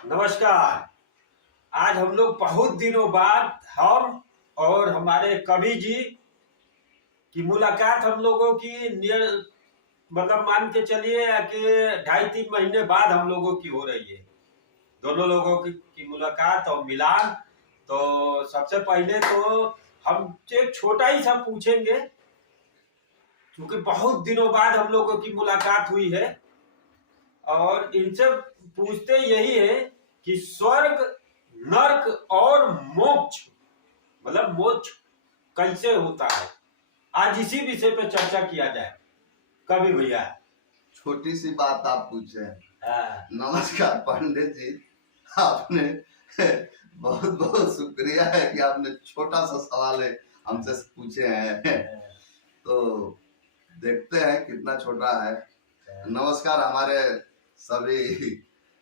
नमस्कार। आज हम लोग बहुत दिनों बाद हम और हमारे कवि जी की मुलाकात हम लोगों की नियर मतलब मान के चलिए कि 2.5-3 महीने बाद हम लोगों की हो रही है। दोनों लोगों की मुलाकात और मिलान। तो सबसे पहले तो हम एक छोटा ही सा पूछेंगे, क्योंकि बहुत दिनों बाद हम लोगों की मुलाकात हुई है और इनसे पूछते यही है कि स्वर्ग, नर्क और मोक्ष मतलब मोक्ष कैसे होता है। आज इसी विषय पे चर्चा किया जाए। कभी भैया छोटी सी बात आप पूछे। हाँ। नमस्कार पंडित जी, आपने बहुत बहुत शुक्रिया है कि आपने छोटा सा सवाल है हमसे पूछे हैं। तो देखते हैं कितना छोटा है। नमस्कार हमारे सभी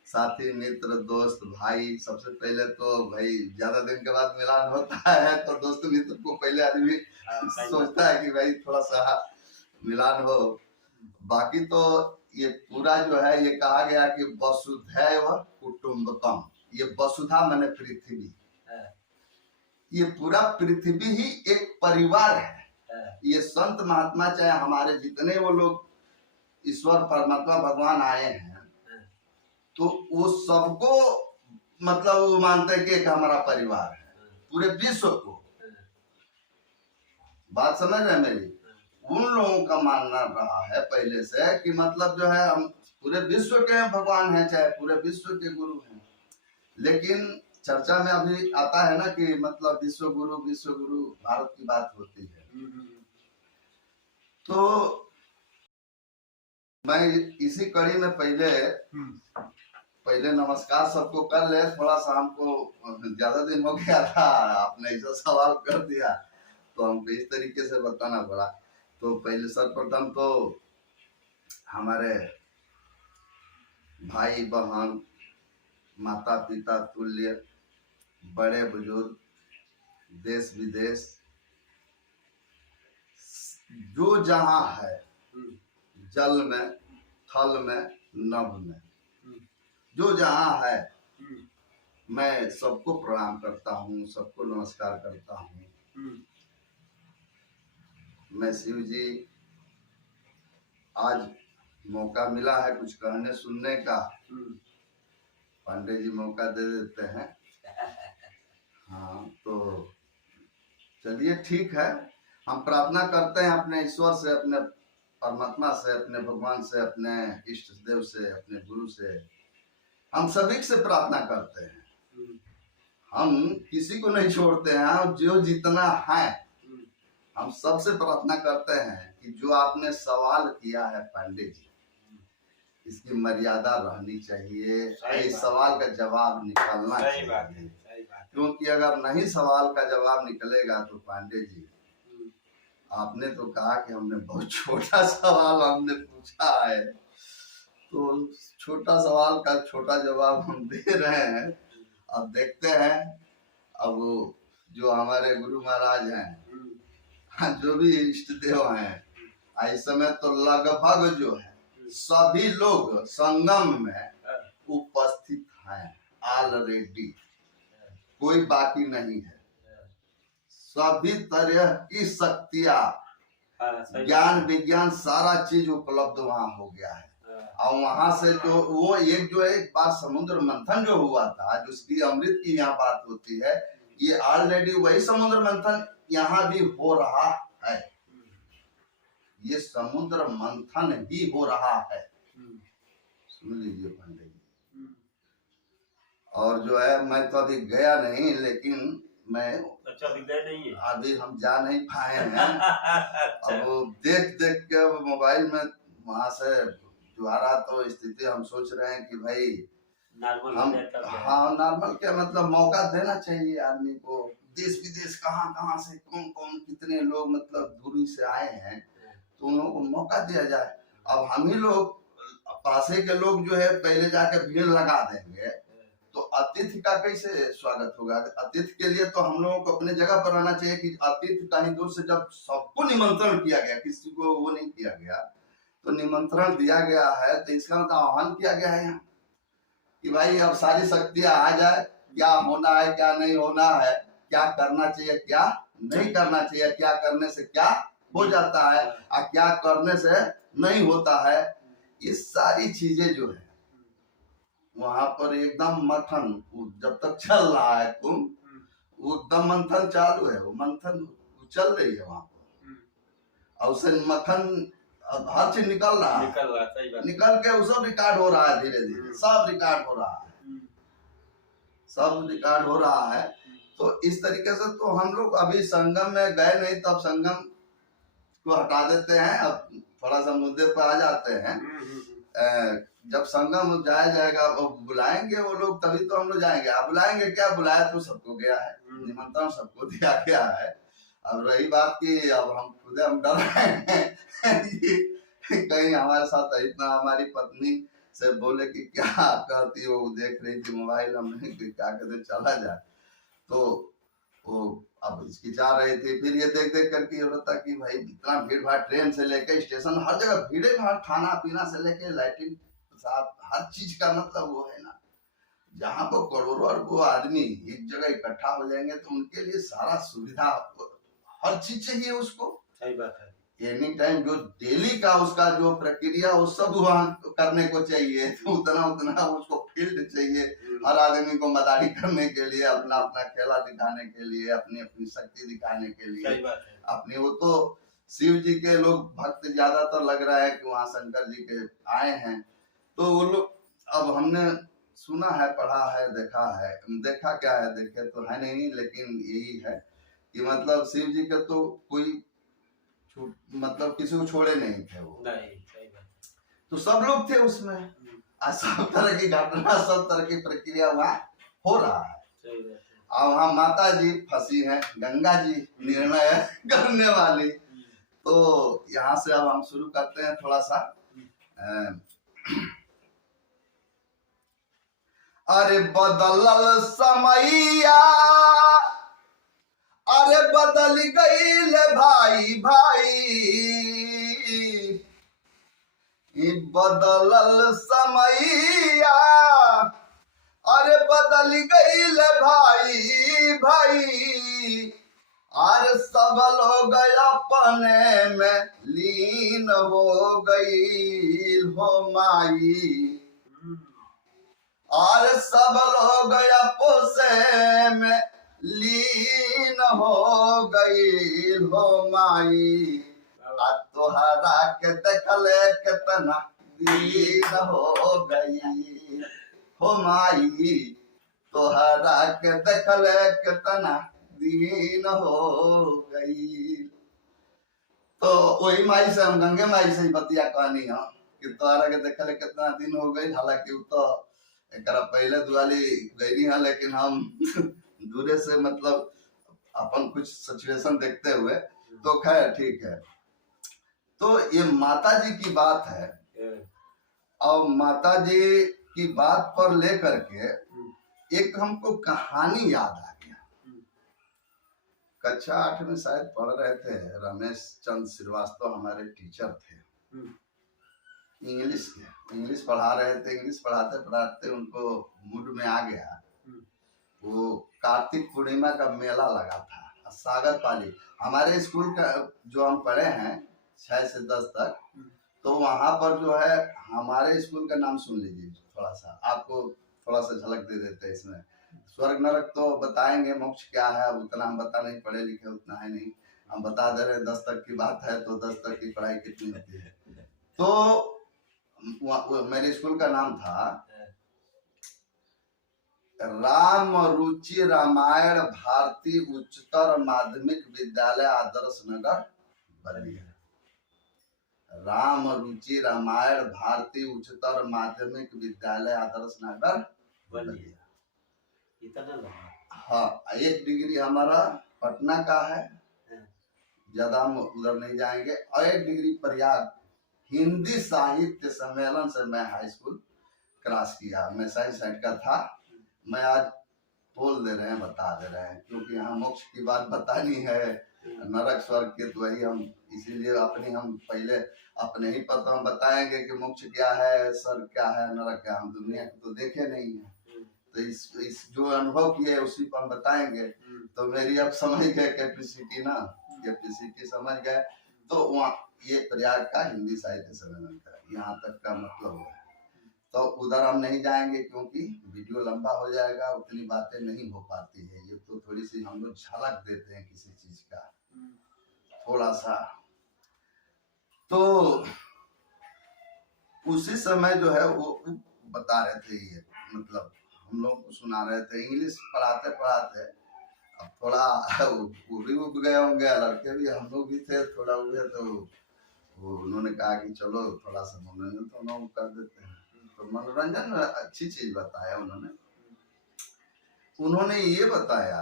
साथी, मित्र, दोस्त, भाई। सबसे पहले तो भाई ज्यादा दिन के बाद मिलान होता है तो दोस्त मित्र को पहले आदमी सोचता है कि भाई थोड़ा सा मिलान हो। बाकी तो ये पूरा जो है ये कहा गया कि वसुधैव कुटुम्बकम, ये वसुधा माने पृथ्वी, ये पूरा पृथ्वी ही एक परिवार है। ये संत महात्मा चाहे हमारे जितने वो लोग ईश्वर परमात्मा भगवान आए हैं तो वो सबको मतलब वो मानते हैं कि एक हमारा परिवार है, पूरे विश्व को। बात समझ रहे हैं मेरी? उन लोगों का मानना रहा है पहले से कि मतलब जो है हम पूरे विश्व के भगवान हैं, चाहे पूरे विश्व के गुरु हैं। लेकिन चर्चा में अभी आता है ना कि मतलब विश्व गुरु भारत की बात होती है। तो मैं इसी कड़ी में पहले नमस्कार सबको कर ले। थोड़ा सा हमको ज्यादा दिन हो गया था, आपने ऐसा सवाल कर दिया तो हमको इस तरीके से बताना पड़ा। तो पहले सर्वप्रथम तो हमारे भाई बहन, माता पिता तुल्य, बड़े बुजुर्ग, देश विदेश, जो जहां है, जल में, थल में, नभ में, जो जहां है, मैं सबको प्रणाम करता हूँ, सबको नमस्कार करता हूँ। मैं शिव जी, आज मौका मिला है कुछ कहने सुनने का, पांडे जी मौका दे देते हैं। हाँ तो चलिए ठीक है। हम प्रार्थना करते हैं अपने ईश्वर से, अपने परमात्मा से, अपने भगवान से, अपने इष्ट देव से, अपने गुरु से, हम सभी से प्रार्थना करते हैं। हम किसी को नहीं छोड़ते हैं, जो जितना है हम सबसे प्रार्थना करते हैं कि जो आपने सवाल किया है पांडे जी, इसकी मर्यादा रहनी चाहिए, इस सवाल का जवाब निकलना चाहिए। क्योंकि अगर नहीं सवाल का जवाब निकलेगा तो पांडे जी, आपने तो कहा कि हमने बहुत छोटा सवाल हमने पूछा है, तो छोटा सवाल का छोटा जवाब हम दे रहे हैं। अब देखते हैं, अब जो हमारे गुरु महाराज हैं, जो भी इष्ट देव हैं, इस समय तो लगभग जो है सभी लोग संगम में उपस्थित हैं ऑलरेडी, कोई बाकी नहीं है। सभी तरह की शक्तियां, ज्ञान विज्ञान सारा चीज उपलब्ध वहां हो गया है। और वहां से जो वो एक बार समुद्र मंथन जो हुआ था, जिसकी अमृत की यहाँ बात होती है, ये ऑलरेडी वही समुद्र मंथन यहाँ भी हो रहा है। ये समुद्र मंथन ही हो रहा है, सुन लीजिए पंडित जी। और जो है मैं तो अभी गया नहीं, लेकिन मैं अभी गए नहीं है, अभी हम जा नहीं पाए हैं। अब वो देख के मोबाइल में वहां से जो आ रहा, तो स्थिति हम सोच रहे हैं कि भाई हम नॉर्मल क्या मतलब मौका देना चाहिए आदमी को। देश विदेश कहाँ से कौन कितने लोग मतलब दूरी से आए हैं, तो उन लोगों को मौका दिया जाए। अब हम ही लोग पासे के लोग जो है पहले जाके भीड़ लगा देंगे तो अतिथि का कैसे स्वागत होगा? अतिथि के लिए तो हम लोगों को अपने जगह पर रहना चाहिए कि अतिथि कहीं दूर से, जब सबको निमंत्रण किया गया, किसी को वो नहीं किया गया, तो निमंत्रण दिया गया है तो इसका मतलब आह्वान किया गया है यहाँ। कि भाई अब सारी शक्तियां आ जाए, क्या होना है क्या नहीं होना है, क्या करना चाहिए क्या नहीं करना चाहिए, क्या करने से क्या हो जाता है और क्या करने से नहीं होता है, ये सारी चीजें जो है वहां पर एकदम मंथन जब तक चल रहा है कुंभ, वो एकदम मंथन चालू है, वो मंथन चल रही है वहां पर, और उससे मक्खन हर चीज निकल रहा है, सही बात। निकल के वो सब रिकॉर्ड हो रहा है, धीरे धीरे सब रिकॉर्ड हो रहा है, सब रिकॉर्ड हो रहा है। तो इस तरीके से तो हम लोग अभी संगम में गए नहीं, तब संगम को हटा देते हैं, अब थोड़ा सा मुद्दे पर आ जाते हैं। जब संगम जाया जाएगा वो बुलाएंगे वो लोग, तभी तो हम लोग जाएंगे। आप बुलाएंगे क्या, बुलाया तो सबको गया है, निमंत्रण सबको दिया गया है। अब रही बात की अब हम खुद हम डर रहे हैं कहीं हमारे साथ इतना, हमारी पत्नी से बोले कि क्या कहती हो, वो देख रही थी मोबाइल, हमने क्या कहते चला जाए, तो वो अब हिचकिचा रही थी। फिर ये देख देख करके ये होता कि भाई इतना भीड़ भाड़, ट्रेन से लेके स्टेशन हर जगह भीड़े भाड़, खाना पीना से लेके लैट्रिन साथ हर चीज का मतलब वो है ना, जहाँ पर करोड़ों अरबों आदमी एक जगह इकट्ठा हो जाएंगे तो उनके लिए सारा सुविधा, हर चीज चाहिए उसको। सही बात है। एनी टाइम जो डेली का उसका जो प्रक्रिया वो सब वहाँ करने को चाहिए, तो उतना उतना उसको फील्ड चाहिए हर आदमी को मदारी करने के लिए, अपना अपना खेला दिखाने के लिए, अपनी अपनी शक्ति दिखाने के लिए। सही बात है। अपने वो तो शिव जी के लोग भक्त ज्यादातर लग रहा है कि वहाँ शंकर जी के आए हैं, तो वो लोग, अब हमने सुना है, पढ़ा है, देखा है, देखा क्या है, देखे तो है नहीं, लेकिन यही है कि मतलब शिव जी का तो कोई मतलब किसी को छोड़े नहीं थे वो, नहीं, सही बात। तो सब लोग थे उसमें, सब तरह की घटना, सब तरह की प्रक्रिया वहाँ हो रहा है। सही बात है। और वहाँ माता जी फंसी हैं, गंगा जी निर्णय करने वाली। तो यहाँ से अब हम शुरू करते हैं थोड़ा सा। अरे बदलल समैया, अरे बदल गईल भाई भाई, बदलल समैया, अरे बदल गईल भाई भाई, अरे सब लोग अपने में लीन हो गई हो माई, और सब लोग आपसे में लीन हो गई हो माई, आ तोहरा के देखले कितना दीन हो गई हो माई, तोहरा के देखले कितना दीन हो गई। तो वही माई से, हम गंगे माई से ही बतिया कहनी है कि तोहरा के देखले कितना दिन हो गई। हालांकि वो तो एक पहले दिवाली गई है, लेकिन हम दूरे से मतलब अपन कुछ सिचुएशन देखते हुए, तो खैर ठीक है। तो ये माता जी की बात है, और माता जी की बात पर लेकर के एक हमको कहानी याद आ गया। कक्षा 8 में शायद पढ़ रहे थे, रमेश चंद्र श्रीवास्तव हमारे टीचर थे, इंग्लिश के, इंग्लिश पढ़ा रहे थे। इंग्लिश पढ़ाते पढ़ाते उनको मूड में आ गया, वो कार्तिक पूर्णिमा का मेला लगा था सागर पाली, हमारे स्कूल का जो हम पढ़े हैं 6 से 10 तक, तो वहां पर जो है, हमारे स्कूल का नाम सुन लीजिए थोड़ा सा, आपको थोड़ा सा झलक दे देते हैं इसमें। स्वर्ग नरक तो बताएंगे, मोक्ष क्या है अब उतना हम बता नहीं, पढ़े लिखे उतना है नहीं, हम बता दे रहे हैं 10 तक की बात है, तो 10 तक की पढ़ाई कितनी होती है। तो मेरे स्कूल का नाम था राम रुचि रामायण भारती उच्चतर माध्यमिक विद्यालय आदर्श नगर बलिया। राम रुचि रामायण भारती उच्चतर माध्यमिक विद्यालय आदर्श नगर बलिया। हाँ, 1 डिग्री हमारा पटना का है, ज्यादा हम उधर नहीं जाएंगे, और 1 डिग्री प्रयाग हिंदी साहित्य सम्मेलन से मैं हाई स्कूल क्रॉस किया। मैं सही साइड का था, मैं आज बोल दे रहे हैं, बता दे रहे हैं, क्योंकि यहाँ मोक्ष की बात बतानी है, नरक स्वर्ग के तो वही हम इसीलिए अपनी हम पहले अपने ही पर तो हम बताएंगे कि मोक्ष क्या है, स्वर्ग क्या है, नरक क्या है। हम दुनिया को तो देखे नहीं है, तो इस जो अनुभव किए उसी पर हम बताएंगे। तो मेरी अब समझ गए कैपेसिटी ना, कैपेसिटी समझ गए। तो वहाँ ये प्रयाग का हिंदी साहित्य सम्मेलन का यहाँ तक का मतलब है। तो उधर हम नहीं जाएंगे क्योंकि वीडियो लंबा हो जाएगा, उतनी बातें नहीं हो पाती है। ये तो थोड़ी सी हम लोग झलक देते हैं किसी चीज का थोड़ा सा। तो उसी समय जो है वो बता रहे थे, ये मतलब हम लोग को सुना रहे थे, इंग्लिश पढ़ाते पढ़ाते अब थोड़ा वो भी उग गए होंगे, लड़के भी हम लोग भी थे थोड़ा हुए, तो वो उन्होंने कहा कि चलो थोड़ा सा मनोरंजन तो हम कर देते हैं। तो मनोरंजन अच्छी चीज बताया उन्होंने। उन्होंने ये बताया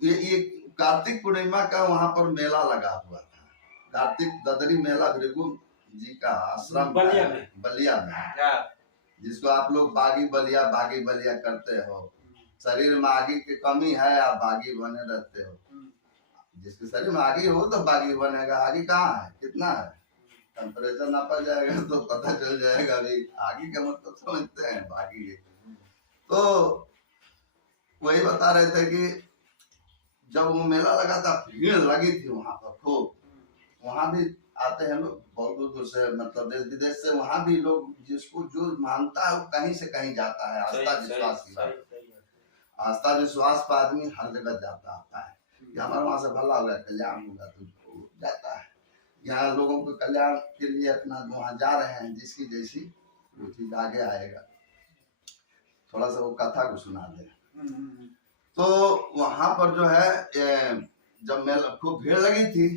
ये कार्तिक पूर्णिमा का वहां पर मेला लगा हुआ था, कार्तिक ददरी मेला भृगु जी का आश्रम बलिया में, जिसको आप लोग बागी बलिया करते हो। शरीर में आगे की कमी है, आप बागी बने रहते हो। जिसके शरीर में आगे हो तो बागी बनेगा। आगे कहाँ है, कितना है, टेम्परेचर नापा जाएगा तो पता चल जाएगा। अभी आगे का मतलब समझते हैं, बागी है। तो वही बता रहे थे कि जब वो मेला लगा था, भीड़ लगी थी वहां पर खूब। वहां भी आते हैं लोग बहुत दूर से, मतलब देश विदेश से। वहां भी लोग जिसको जो मानता है वो कहीं से कहीं जाता है। आस्था विश्वास की बात, आस्था विश्वास पर आदमी हर जगह जाता आता है कि हमारे वहां से भला होगा, कल्याण होगा, तो जाता है। यहाँ लोगों को कल्याण के लिए अपना वहां जा रहे हैं, जिसकी जैसी वो चीज आगे आएगा। थोड़ा सा वो कथा को सुना दे। तो वहां पर जो है जब मेला खूब भीड़ लगी थी,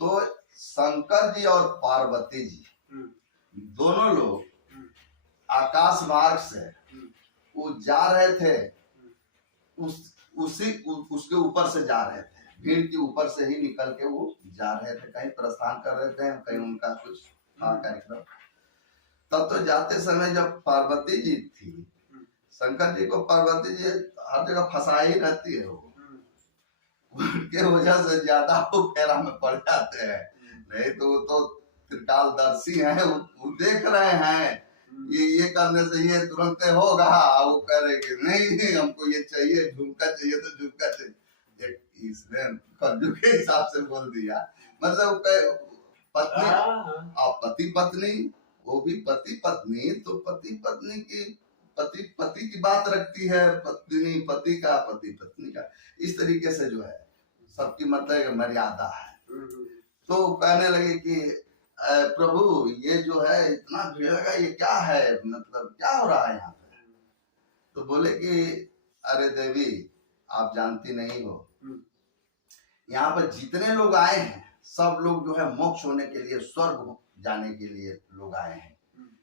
तो शंकर जी और पार्वती जी दोनों लोग आकाश मार्ग से वो जा रहे थे, उसके ऊपर से जा रहे थे, भीड़ के ऊपर से ही निकल के वो जा रहे थे, कहीं प्रस्थान कर रहे थे, कहीं उनका कुछ कार्यक्रम। तब तो जाते समय जब पार्वती जी थी, शंकर जी को पार्वती जी हर जगह फंसा ही रहती है, वो उनके वजह से ज्यादा वो फेरा में पड़ जाते हैं। नहीं तो वो तो त्रिकालदर्शी हैं, वो देख रहे हैं ये करने से ये तुरंत होगा। वो कह रहे कि नहीं हमको ये चाहिए, झुमका चाहिए तो झुमका चाहिए। इसने कलयुग के हिसाब से बोल दिया। मतलब पत्नी और पति पत्नी, वो भी पति पत्नी, तो पति पत्नी की पति की बात रखती है, पत्नी पति का, पति पत्नी का। इस तरीके से जो है सबकी मतलब मर्यादा है। तो कहने लगे कि प्रभु ये जो है इतना भीड़ लगा, ये क्या है, मतलब क्या हो रहा है यहाँ पे। तो बोले कि अरे देवी आप जानती नहीं हो, यहाँ पर जितने लोग आए हैं सब लोग जो है मोक्ष होने के लिए, स्वर्ग जाने के लिए लोग आए हैं।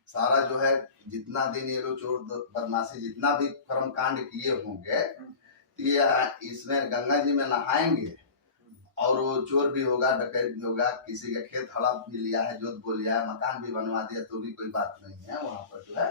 सारा जो है जितना दिन ये लोग चोर बदमाशी जितना भी कर्म कांड किए होंगे, तो ये इसमें गंगा जी में नहाएंगे, और वो चोर भी होगा, डकैत भी होगा, किसी का खेत हड़प भी लिया है, जोत बोल लिया है, मकान भी बनवा दिया, तो भी कोई बात नहीं है, वहां पर जो है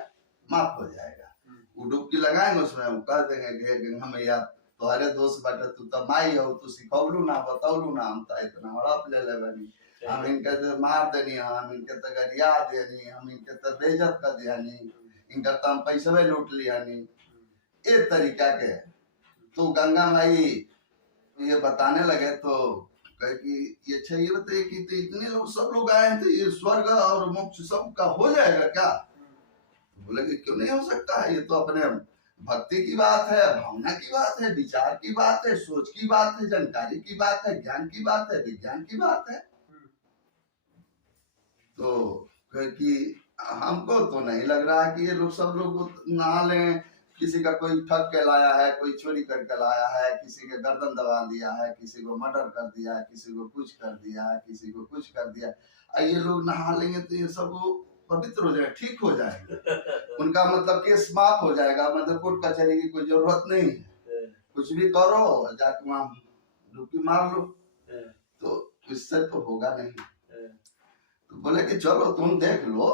माफ हो जाएगा। वो डुबकी लगाएंगे उसमें, वो कह देंगे गंगा मैया तुम्हारे दोस्त बाटे, तू तो माई हो, तू सिखौलू ना बतौलू ना, हम तो इतना हड़प ले ले बनी, हम इनके तो मार देनी, हम इनके तो गरिया देनी, हम इनके तो बेइज्जत कर दियानी, इनका तो हम पैसे लूट लियानी, ये तरीका के। तो गंगा माई ये बताने लगे, तो कहे कि ये अच्छा ये बताइए कि तो इतने लोग सब लोग आए हैं, तो ये स्वर्ग और मोक्ष सब का हो जाएगा क्या। तो बोले कि क्यों नहीं हो सकता है, ये तो अपने भक्ति की बात है, भावना की बात है, विचार की बात है, सोच की बात है, जानकारी की बात है, ज्ञान की बात है, विज्ञान की बात है। तो कहे कि हमको तो नहीं लग रहा है कि ये लोग सब लोग नहा लें। किसी का कोई ठग के लाया है, कोई चोरी करके लाया है, किसी के गर्दन दबा दिया है, किसी को मर्डर कर दिया है, किसी को कुछ कर दिया है, किसी को कुछ कर दिया। ये लोग नहा लेंगे तो ये सब पवित्र हो जाएगा, ठीक हो जाएगा, उनका मतलब केस माफ हो जाएगा, मतलब कोर्ट कचहरी की कोई जरूरत नहीं है, कुछ भी करो जाके वहां डुबकी मार लो, तो इससे तो होगा नहीं। तो बोले कि चलो तुम देख लो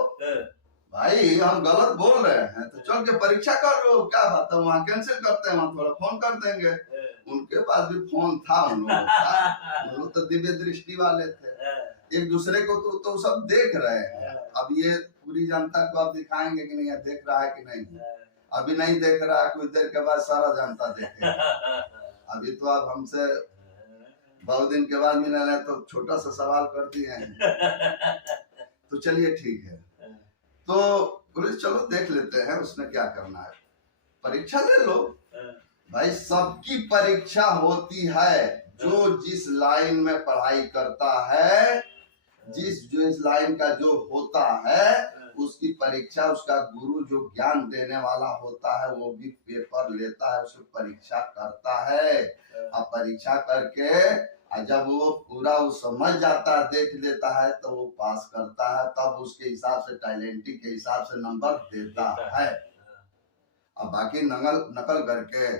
भाई, हम गलत बोल रहे हैं तो चल के परीक्षा कर लो, क्या बात है, वहाँ कैंसिल करते हैं, वहाँ थोड़ा फोन कर देंगे, उनके पास भी फोन था, उन लोगों का। उन लोग तो दिव्य दृष्टि वाले थे, एक दूसरे को तो सब देख रहे हैं। अब ये पूरी जनता को आप दिखाएंगे कि नहीं, देख रहा है कि नहीं? अभी नहीं देख रहा है, कुछ देर के बाद सारा जनता देखेगा। अभी तो आप हमसे बहुत दिन के बाद मिले हैं, तो छोटा सा सवाल कर दिए हैं। तो चलिए ठीक है, तो बोले चलो देख लेते हैं, उसने क्या करना है, परीक्षा ले लो भाई। सबकी परीक्षा होती है, जो जिस लाइन में पढ़ाई करता है, जिस लाइन का जो होता है, उसकी परीक्षा, उसका गुरु जो ज्ञान देने वाला होता है वो भी पेपर लेता है, उसे परीक्षा करता है। अब परीक्षा करके जब वो पूरा वो समझ जाता है, देख लेता है, तो वो पास करता है, तब उसके हिसाब से टैलेंटी के हिसाब से नंबर देता है। अब बाकी नकल करके,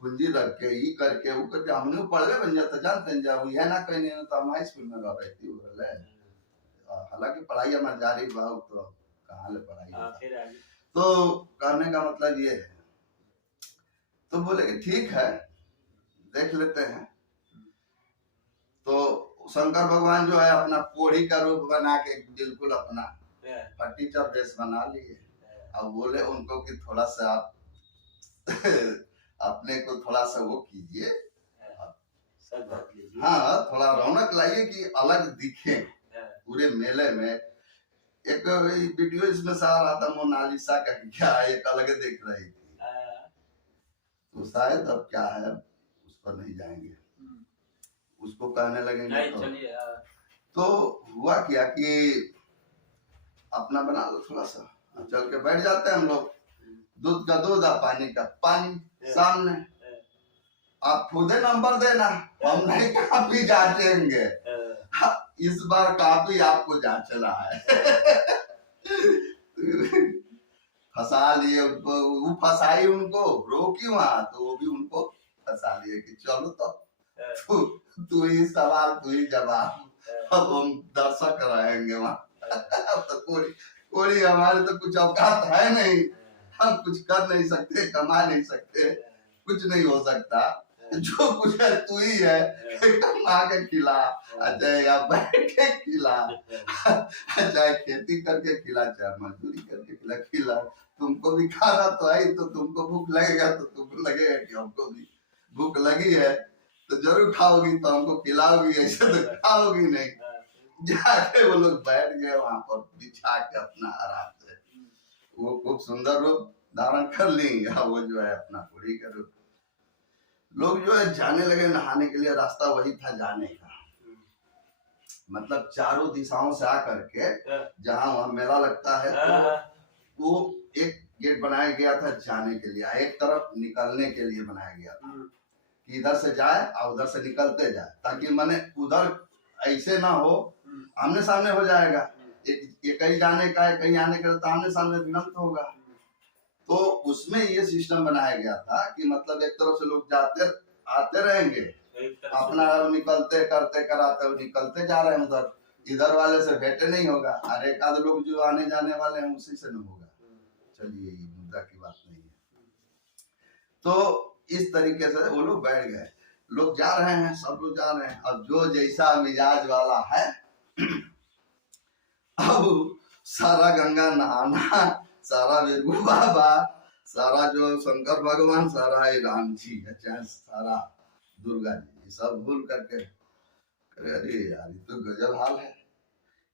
पूंजी रख के, ये करके, वो करके, हमने पढ़ ले बन जाता, जानते हैं जाओ है ना, कहीं नहीं तो हम हाई स्कूल में रह रहती है। हालांकि पढ़ाई हमारी जारी भाव, तो कहाँ ले पढ़ाई। तो कहने का मतलब ये है, तो बोले कि ठीक है देख लेते हैं। तो शंकर भगवान जो है अपना कोढ़ी का रूप बना के बिल्कुल अपना फटीचर ड्रेस बना लिए। अब बोले उनको कि थोड़ा सा आप अपने को थोड़ा सा वो कीजिए, हाँ थोड़ा रौनक लाइए कि अलग दिखे पूरे मेले में। एक वीडियो इसमें सारा रहा था, मोनालिसा का क्या एक अलग देख रही थी, तो शायद अब क्या है उस पर नहीं जाएंगे, उसको कहने लगेंगे। तो हुआ क्या कि अपना बना लो थोड़ा सा, चल के बैठ जाते हैं हम लोग, दूध का दूध और पानी का पानी सामने, आप खुदे नंबर देना, हम नहीं कापी जांचेंगे। इस बार कापी आपको जांचना है। फंसा लिए उनको, वो फंसाई उनको, रोकी वहां, तो वो भी उनको फंसा लिए कि चलो तो तू ही सवाल तू ही जवाब, अब हम दर्शक रहेंगे वहां। अब तो कोई हमारे तो कुछ औकात है नहीं, हम कुछ कर नहीं सकते, कमा नहीं सकते, कुछ नहीं हो सकता, जो कुछ है तू ही है, कमा के खिला, चाहे या बैठ के खिला, चाहे खेती करके खिला, चाहे मजदूरी करके खिला, तुमको भी खाना तो है, तो तुमको भूख लगेगा तो तुमको लगेगा कि हमको भी भूख लगी है, तो जरूर खाओगी, तो हमको खिलाओगी, ऐसे तो खाओगी नहीं। जाके वो लोग बैठ गए वहां पर बिछा के अपना आराम से, वो खूब सुंदर रूप धारण कर ली, वो जो है अपना पूरी का रूप। लोग जो है जाने लगे नहाने के लिए, रास्ता वही था जाने का, मतलब चारों दिशाओं से आकर के जहाँ वहाँ मेला लगता है, तो वो एक गेट बनाया गया था जाने के लिए, एक तरफ निकलने के लिए बनाया गया था कि इधर से जाए और उधर से निकलते जाए, ताकि माने उधर ऐसे ना हो, आमने सामने हो जाएगा, एक कहीं जाने का है कहीं आने का, तो आमने सामने विलंब होगा। तो उसमें ये सिस्टम बनाया गया था कि मतलब एक तरफ से लोग जाते आते रहेंगे, अपना निकलते करते कराते निकलते जा रहे हैं, उधर इधर वाले से भेंटे नहीं होगा, और एक आध लोग जो आने जाने वाले हैं उसी से नहीं होगा। चलिए ये मुद्दा की बात नहीं है। तो इस तरीके से वो लोग बैठ गए, लोग जा रहे हैं, सब लोग जा रहे हैं, अब जो जैसा मिजाज वाला है, अब सारा गंगा नहाना, सारा बिरगू बाबा, सारा जो शंकर भगवान, सारा राम जी, चाहे सारा दुर्गा जी, सब भूल करके अरे यार ये तो गजब हाल है,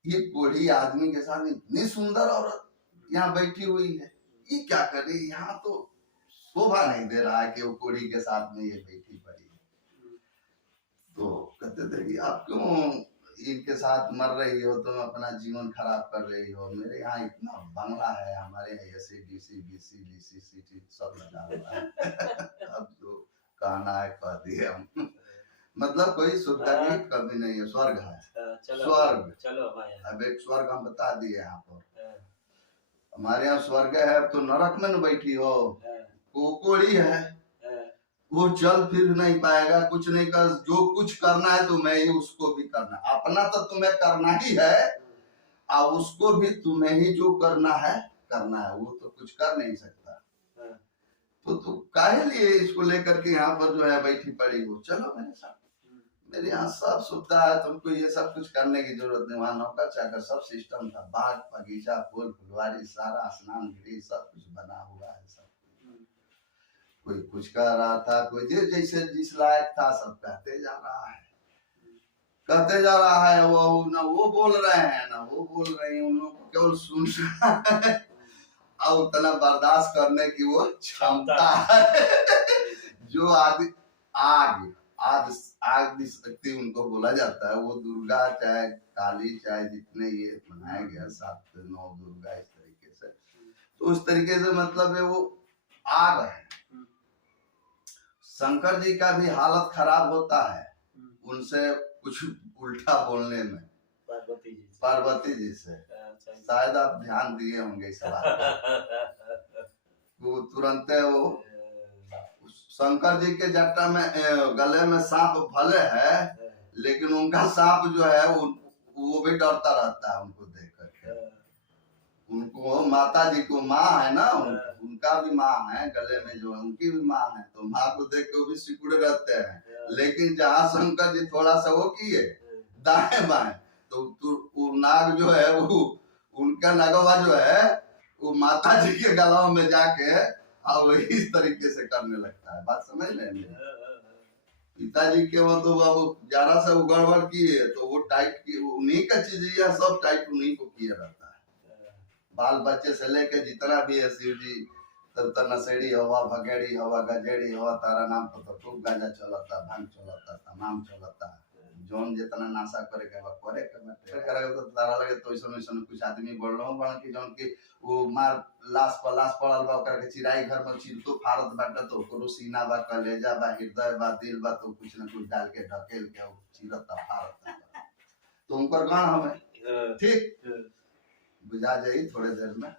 ये कोढ़ी आदमी के साथ इतनी सुंदर औरत यहाँ बैठी हुई है, ये क्या कर रही है, यहाँ तो शोभा नहीं दे रहा है कि वो कोढ़ी के साथ में ये बैठी पड़ी है। तो कहते थे कि आप क्यों इनके साथ मर रही हो, तुम अपना जीवन खराब कर रही हो, मेरे यहाँ इतना बंगला है, हमारे यहाँ एसी डीसी बीसी डीसी सीटी सब लगा हुआ है। अब जो कहना है कह दिए हम, मतलब कोई सुविधा की कमी नहीं है, स्वर्ग है, स्वर्ग। चलो अब एक स्वर्ग हम बता दिए यहाँ पर, हमारे यहाँ स्वर्ग है, अब तो नरक में न बैठी हो, कोकोड़ी है, वो चल फिर नहीं पाएगा, कुछ नहीं कर, जो कुछ करना है तुम्हें ही उसको भी करना, अपना तो तुम्हें करना ही है, और उसको भी तुम्हें ही जो करना है करना है, वो तो कुछ कर नहीं सकता। तो काहे लिए इसको लेकर के यहाँ पर जो है बैठी पड़ी हो, चलो मेरे साथ, मेरे यहाँ सब सुविधा है, तुमको ये सब कुछ करने की जरूरत नहीं। वहाँ नौकर चाकर सब सिस्टम था, बाग बगीचा फूल फुलवारी सारा स्नान गृह सब कुछ बना हुआ है सब। कोई कुछ कह रहा था, कोई जैसे जिस लायक था सब कहते जा रहा है, कहते जा रहा है। वो ना वो बोल रहे हैं ना वो बोल रहे हैं, उन लोगों को केवल सुन रहा है और उतना बर्दाश्त करने की वो क्षमता है। जो आदि आग आदि आदि शक्ति उनको बोला जाता है, वो दुर्गा चाहे काली चाहे जितने ये बनाया गया 7 9 दुर्गा इस तरीके से, तो उस तरीके से मतलब है वो आग है। शंकर जी का भी हालत खराब होता है उनसे कुछ उल्टा बोलने में, पार्वती जी से। शायद आप ध्यान दिए होंगे इस बात पे। वो तुरंत वो शंकर जी के जटा में गले में सांप भले है, लेकिन उनका सांप जो है वो भी डरता रहता है उनको देख करके। उनको माता जी को माँ है ना, उनका भी माँ है गले में जो है, उनकी भी माँ है, तो माँ को देख के वो भी सिकुड़े रहते हैं। लेकिन जहाँ शंकर जी थोड़ा सा वो किए दाएं बाएं, तो वो नाग जो है वो उनका नगवा जो है वो माता जी के गलाव में जाके और इस तरीके से करने लगता है। बात समझ रहे हैं? पिताजी के वो तो अब जरा से वो गड़बड़ किए तो वो टाइट की उन्हीं का चीज है, सब टाइट उन्हीं को किया रहता है। बाल बच्चे से लेके जितना भी है शिव जी, तब तक नशेड़ी हवा भगेड़ी हवा गजेड़ी हवा, तारा नाम तो खूब गाजा चलता, भांग चलता, तमाम चलता, जोन जितना नाशा करे के बाद करे करे तो तारा लगे तो ऐसा कुछ आदमी बोल रहा हूँ बन की जोन की वो मार लाश पड़ल बा ओकर के चिराई घर में चिरतो फारत बाटे, तो ओकरो सीना बा कलेजा बा हृदय बा दिल बा, तो कुछ न कुछ डाल के ढकेल के वो चिरता फारत, तो उनकर गान हमें ठीक बुझा जाई थोड़े देर में।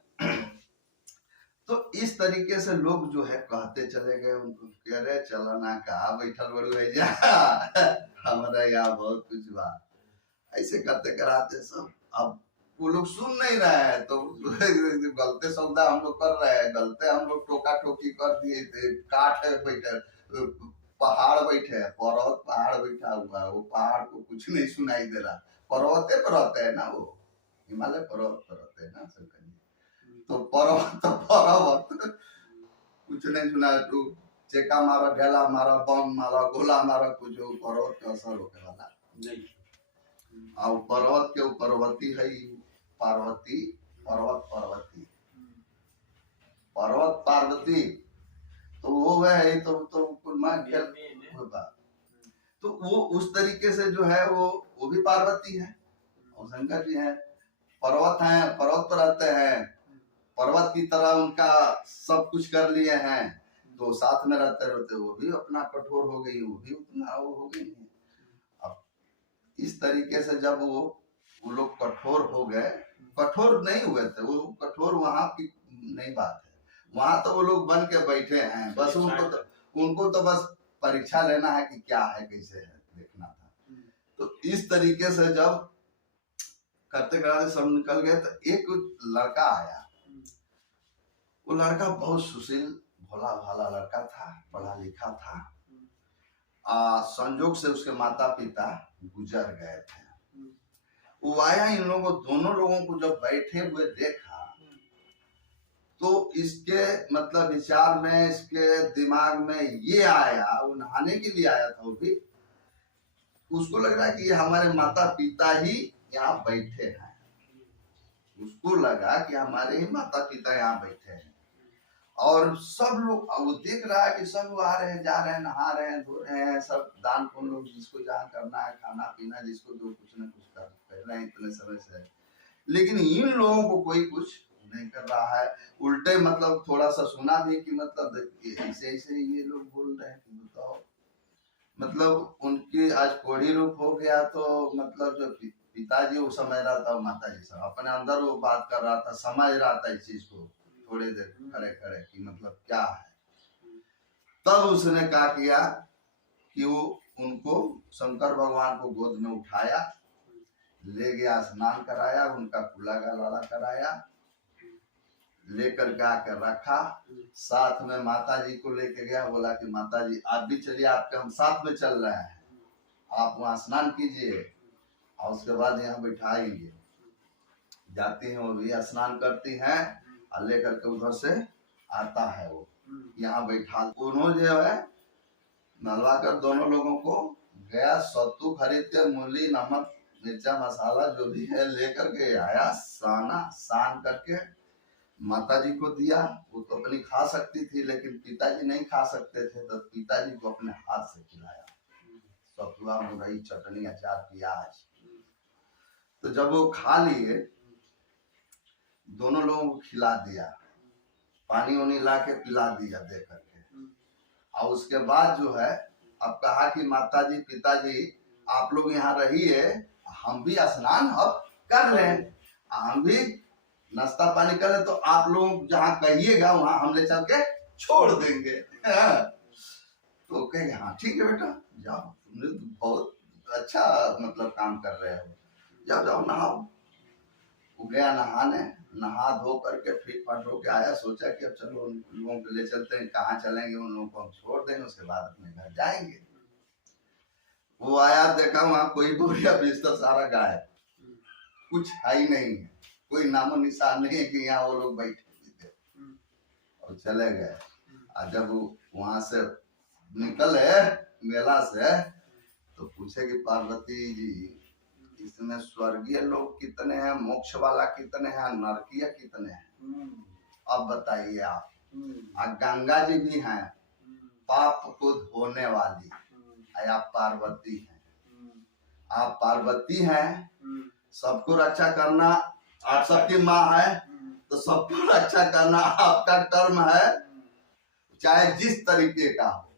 तो इस तरीके से लोग जो है कहते चले गए उनको, कह रहे चला ना कहा बैठल बड़ू है जा हमारा यहाँ बहुत कुछ बा, ऐसे करते कराते सब। अब वो लोग सुन नहीं रहे हैं, तो गलते सौदा हम लोग कर रहे हैं, गलते हम लोग टोका टोकी कर दिए थे। काट है बैठे पहाड़ बैठे है, पर्वत पहाड़ बैठा हुआ है, वो पहाड़ को कुछ नहीं सुनाई दे रहा, पर्वते पर रहते है ना, वो हिमालय पर्वत पर रहते है ना शंकर जी, तो पर्वत कुछ नहीं सुना। तू चेका मारा ढेला मारा बम मारा गोला मारा, कुछ पर्वत का असर होने वाला नहीं। और पर्वत के पर्वती है पार्वती, पर्वत पार्वती, पर्वत पार्वती, तो वो है तो तो वो उस तरीके से जो है वो भी पार्वती है और शंकर जी हैं। पर्वत हैं, पर्वत पर रहते हैं, पर्वत की तरह उनका सब कुछ कर लिए हैं, तो साथ में रहते रहते वो भी अपना कठोर हो गई, वो भी उतना वो हो गई। अब इस तरीके से जब वो लोग कठोर हो गए, कठोर नहीं हुए थे वो, कठोर वहां की नहीं बात है, वहां तो वो लोग बन के बैठे हैं, बस उनको तो बस परीक्षा लेना है कि क्या है कैसे है देखना था। तो इस तरीके से जब करते कराते सब निकल गए, तो एक लड़का आया, वो लड़का बहुत सुशील भोला भाला लड़का था, पढ़ा लिखा था। संजोग से उसके माता पिता गुजर गए थे। वो आया, इन लोगों दोनों लोगों को जब बैठे हुए देखा, तो इसके मतलब विचार में, इसके दिमाग में ये आया, वो नहाने के लिए आया था, वो भी उसको लग रहा है कि हमारे माता पिता ही यहाँ बैठे हैं, उसको लगा कि हमारे ही माता पिता यहाँ बैठे हैं। और सब लोग, वो देख रहा है कि सब आ रहे हैं, जा रहे हैं, नहा रहे हैं, धो रहे हैं, सब दान पुण्य लोग जिसको जहाँ करना है, खाना पीना जिसको जो कुछ न कुछ कर रहे हैं इतने समय से। लेकिन इन लोगों को कोई कुछ नहीं कर रहा है। उल्टे मतलब थोड़ा सा सुना भी कि मतलब ऐसे ऐसे ये लोग बोल रहे हैं कि बताओ, मतलब उनकी आज कोढ़ी रूप हो गया, तो मतलब जो पिताजी वो समझ रहा था, माता जी सब अपने अंदर वो बात कर रहा था, समझ रहा था इस चीज को थोड़ी देर खड़े खड़े कि मतलब क्या है। तब उसने क्या किया कि वो उनको शंकर भगवान को गोद में उठाया, ले गया, स्नान कराया, उनका कुला गलाला कराया, लेकर के आकर रखा, साथ में माता जी को लेके गया, बोला कि माता जी आप भी चलिए, आपके हम साथ में चल रहे हैं, आप वहाँ स्नान कीजिए और उसके बाद यहाँ बैठाएंगे। जाती हैं वो भी स्नान करती हैं और लेकर के उधर से आता है वो यहाँ बैठा। उन्होंने जो है नलवा कर दोनों लोगों को गया, सत्तू खरीद के मूली नमक मिर्चा मसाला जो भी है लेकर के आया, सान करके माता जी को दिया। वो तो अपनी खा सकती थी लेकिन पिताजी नहीं खा सकते थे, तो पिताजी को अपने हाथ से खिलाया, सतुआ मुरई चटनी अचार प्याज। तो जब वो खा लिए, दोनों लोगों को खिला दिया, पानी वानी ला के पिला दिया दे करके, और उसके बाद जो है अब कहा कि माता जी पिताजी आप लोग यहाँ रहिए, हम भी स्नान अब कर लें, हम भी नाश्ता पानी कर ले, तो आप लोग जहाँ कहिएगा वहां हम ले चल के छोड़ देंगे। तो कहे हाँ ठीक है बेटा जाओ, तुमने तो बहुत अच्छा मतलब काम कर रहे हो, जाओ जाओ नहाओ। वो गया नहाने, नहा धो करके फिट फाट होके आया, सोचा कि अब चलो उन लोगों को ले चलते हैं, कहाँ चलेंगे, उन लोगों को हम छोड़ देंगे, उसके बाद अपने घर जाएंगे। वो आया, देखा वहां कोई बोरिया बिस्तर सारा गायब, कुछ है ही नहीं है, कोई नामो निशान नहीं है कि यहाँ वो लोग बैठे थे, और चले गए। और जब वहां से निकले मेला से, तो पूछे कि पार्वती जी इसमें स्वर्गीय लोग कितने हैं, मोक्ष वाला कितने हैं, नरकीय कितने हैं, अब बताइए आप। और गंगा जी भी हैं पाप को धोने वाली, आप पार्वती हैं, आप पार्वती हैं, सबको रक्षा करना, आप सबकी माँ है तो सबको रक्षा करना आपका कर्म है, चाहे जिस तरीके का हो,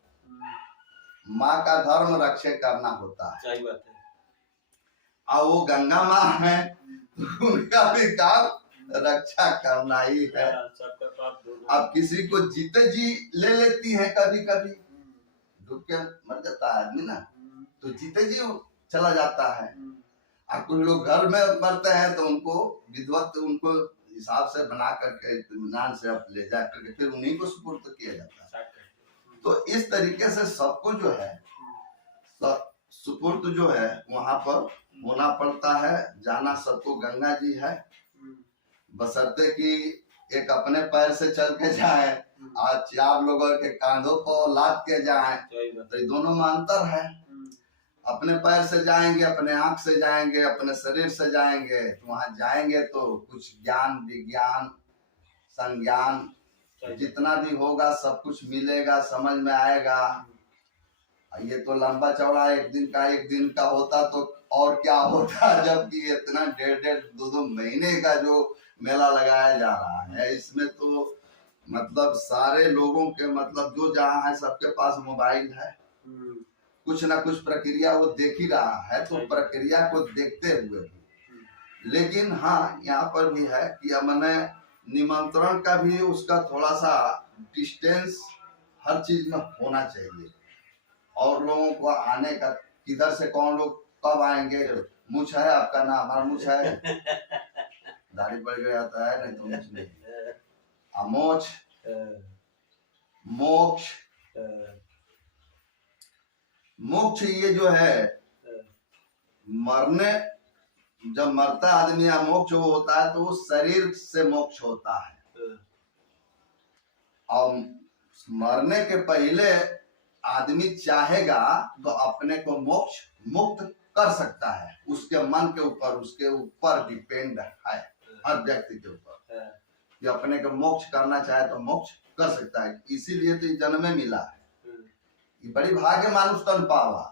माँ का धर्म रक्षा करना होता है। सही बात है। और वो गंगा माँ है तो उनका भी काम रक्षा करना ही है। सबका पाप धोना। अब किसी को जीते जी ले लेती है, कभी कभी डूब के मर जाता है आदमी ना, तो जीते जी चला जाता है। और कुछ लोग घर में मरते हैं तो उनको विधिवत उनको हिसाब से बना करके इत्मीनान से अब ले जा करके फिर उन्हीं को सुपुर्द किया जाता है। तो इस तरीके से सबको जो है सुपुर्द जो है वहां पर होना पड़ता है, जाना सबको गंगा जी है, बशर्ते कि एक अपने पैर से चल के जाए और 4 लोगों के कांधों पर लाद के जाए, तो ये दोनों में अंतर है। अपने पैर से जाएंगे, अपने आंख से जाएंगे, अपने शरीर से जाएंगे, तो वहां जाएंगे तो कुछ ज्ञान विज्ञान संज्ञान जितना भी होगा सब कुछ मिलेगा, समझ में आएगा। ये तो लंबा चौड़ा एक दिन का होता तो और क्या होता, जबकि इतना 1.5-2 महीने का जो मेला लगाया जा रहा है, इसमें तो मतलब सारे लोगों के मतलब जो जहाँ है सबके पास मोबाइल है, कुछ ना कुछ प्रक्रिया वो देख ही रहा है, तो प्रक्रिया को देखते हुए भी। लेकिन हाँ यहाँ पर भी है कि मैंने निमंत्रण का भी उसका थोड़ा सा डिस्टेंस हर चीज में होना चाहिए, और लोगों को आने का किधर से कौन लोग कब आएंगे, मुझ है आपका नाम, हमारा मुझ है, दाढ़ी पड़ गया आता है, नहीं तो मुझ नहीं, अमोक्ष मोक्ष मोक्ष ये जो है मरने, जब मरता आदमी या मोक्ष होता है तो वो शरीर से मोक्ष होता है, और मरने के पहले आदमी चाहेगा तो अपने को मोक्ष मुक्त कर सकता है, उसके मन के ऊपर, उसके ऊपर डिपेंड है हर व्यक्ति के ऊपर कि अपने को मोक्ष करना चाहे तो मोक्ष कर सकता है। इसीलिए तो जन्म में मिला है, ये बड़ी भाग्य मानुष तन पावा।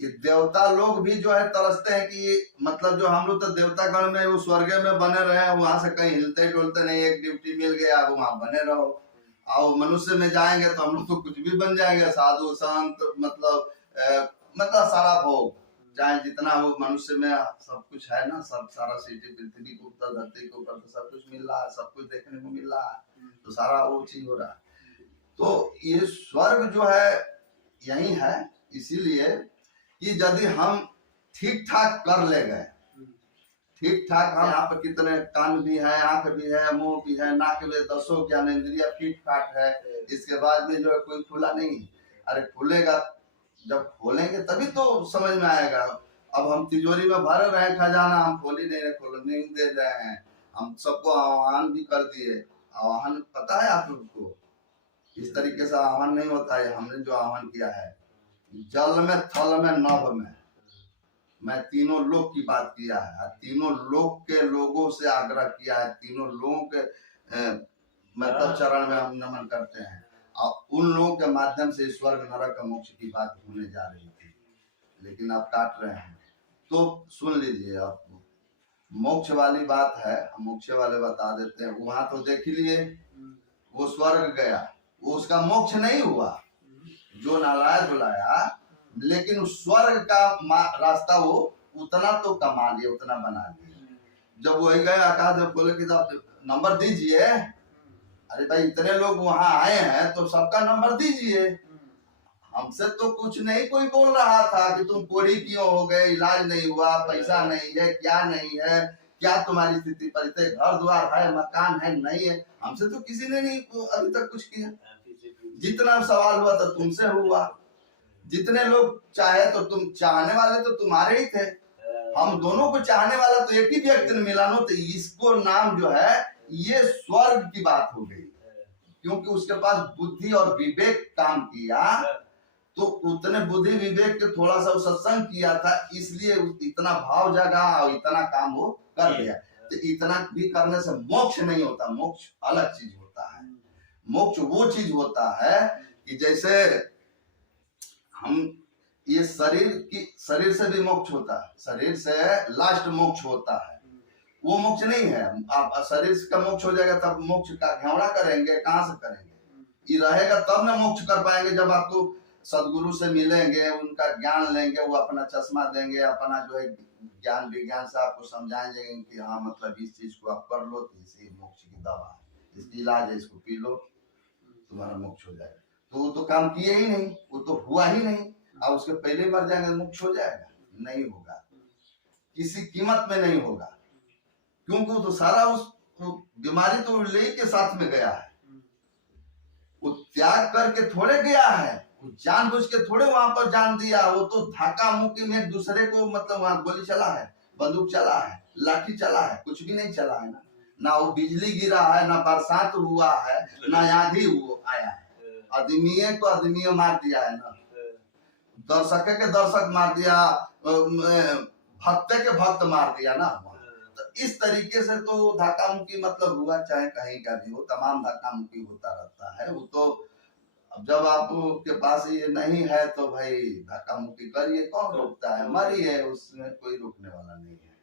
ये देवता लोग भी जो है तरसते हैं कि मतलब जो हम लोग तो देवता गण में वो स्वर्ग में बने रहे, वहां से कहीं हिलते डुलते नहीं, एक ड्यूटी मिल गया अब वहां बने रहो। और मनुष्य में जाएंगे तो हम लोग तो कुछ भी बन जाएंगे, साधु संत मतलब सारा भोग, चाहे जितना वो मनुष्य में सब कुछ है ना, सब सारा सिटी पृथ्वी के ऊपर धरती के ऊपर तो सब कुछ मिल रहा है, सब कुछ देखने को मिल रहा है, तो सारा वो चीज हो रहा है। तो ये स्वर्ग जो है यही है, इसीलिए कि यदि हम ठीक ठाक कर ले गए ठीक ठाक। हम यहाँ पे कितने कान भी है, आंख भी है, मुंह भी है, नाक भी है, 10 ज्ञानेंद्रिय ठीक ठाक है। इसके बाद में जो है कोई खुला नहीं। अरे खुलेगा, जब खोलेंगे तभी तो समझ में आएगा। अब हम तिजोरी में भर रहे हैं खजाना, हम खोल ही नहीं रहे, खोल नहीं दे रहे हैं। हम सबको आह्वान भी कर दिए। आह्वान पता है आप लोग को, इस तरीके से आह्वान नहीं होता है। हमने जो आह्वान किया है, जल में, थल में, नभ में, मैं तीनों लोक की बात किया है। तीनों लोक के लोगों से आग्रह किया है। तीनों लोगों के मतलब चरण में हम नमन करते हैं। और उन लोगों के माध्यम से स्वर्ग नरक मोक्ष की बात होने जा रही थी, लेकिन आप काट रहे हैं। तो सुन लीजिए, आपको मोक्ष वाली बात है, हम मोक्ष वाले बता देते हैं। वहां तो देख लिए, वो स्वर्ग गया, वो उसका मोक्ष नहीं हुआ, जो नालायक बुलाया, लेकिन उस स्वर्ग का रास्ता वो उतना तो कमा लिया, उतना बना लिया। जब वही गए, आकाश जब बोले कि जब नंबर दीजिए, अरे भाई इतने लोग वहां आए हैं तो सबका नंबर दीजिए। हमसे तो कुछ नहीं कोई बोल रहा था कि तुम कोड़ी क्यों हो गए, इलाज नहीं हुआ, पैसा नहीं है, क्या नहीं है, क्या तुम्हारी स्थिति परिस्थिति, घर द्वार है, मकान है, नहीं है। हमसे तो किसी ने नहीं अभी तक कुछ किया। जितना सवाल हुआ तो तुमसे हुआ। जितने लोग चाहे तो तुम चाहने वाले तो तुम्हारे ही थे। हम दोनों को चाहने वाला तो एक ही व्यक्ति ने मिला नो, तो इसको नाम जो है ये स्वर्ग की बात हो गई, क्योंकि उसके पास बुद्धि और विवेक काम किया। तो उतने बुद्धि विवेक के थोड़ा सा सत्संग किया था, इसलिए इतना भाव जगा और इतना काम वो कर दिया। तो इतना भी करने से मोक्ष नहीं होता। मोक्ष अलग चीज होता है। मोक्ष वो चीज होता है कि जैसे हम ये शरीर से भी मोक्ष होता है, शरीर से लास्ट मोक्ष होता है, वो मोक्ष नहीं है। आप शरीर का मोक्ष हो जाएगा तब मोक्ष का घेवड़ा करेंगे, कहाँ से करेंगे? ये रहेगा तब ना मोक्ष कर पाएंगे, जब आपको सदगुरु से मिलेंगे, उनका ज्ञान लेंगे, वो अपना चश्मा देंगे, अपना जो है ज्ञान विज्ञान से आपको समझाएंगे कि हाँ मतलब इस चीज को आप कर लो तो इसी मोक्ष की दवा है, इसकी इलाज है, इसको पी लो तुम्हारा मोक्ष हो जाएगा। तो वो तो काम किए ही नहीं, वो तो हुआ ही नहीं। अब उसके पहले मर जाएंगे मोक्ष हो जाएगा? नहीं होगा, किसी कीमत में नहीं होगा, क्योंकि वो तो सारा उस बीमारी तो ले के साथ में गया है। वो त्याग करके थोड़े गया है, वो जानबूझ के थोड़े वहां पर जान दिया। वो तो धक्का मुक्की में एक दूसरे को मतलब वहां गोली चला है, बंदूक चला है, लाठी चला है, कुछ भी नहीं चला है ना वो बिजली गिरा है, ना बरसात हुआ है, ना आंधी वो आया है। आदमीय को आदमीय मार दिया है ना, दर्शक के दर्शक मार दिया, भक्त के भक्त मार दिया ना। तो इस तरीके से तो धक्का मुक्की मतलब हुआ, चाहे कहीं का भी हो, तमाम धक्का मुक्की होता रहता है। वो तो अब जब आपके पास ये नहीं है तो भाई धक्का मुक्की करिए, कौन रोकता है? मरिए, उसमें कोई रोकने वाला नहीं है।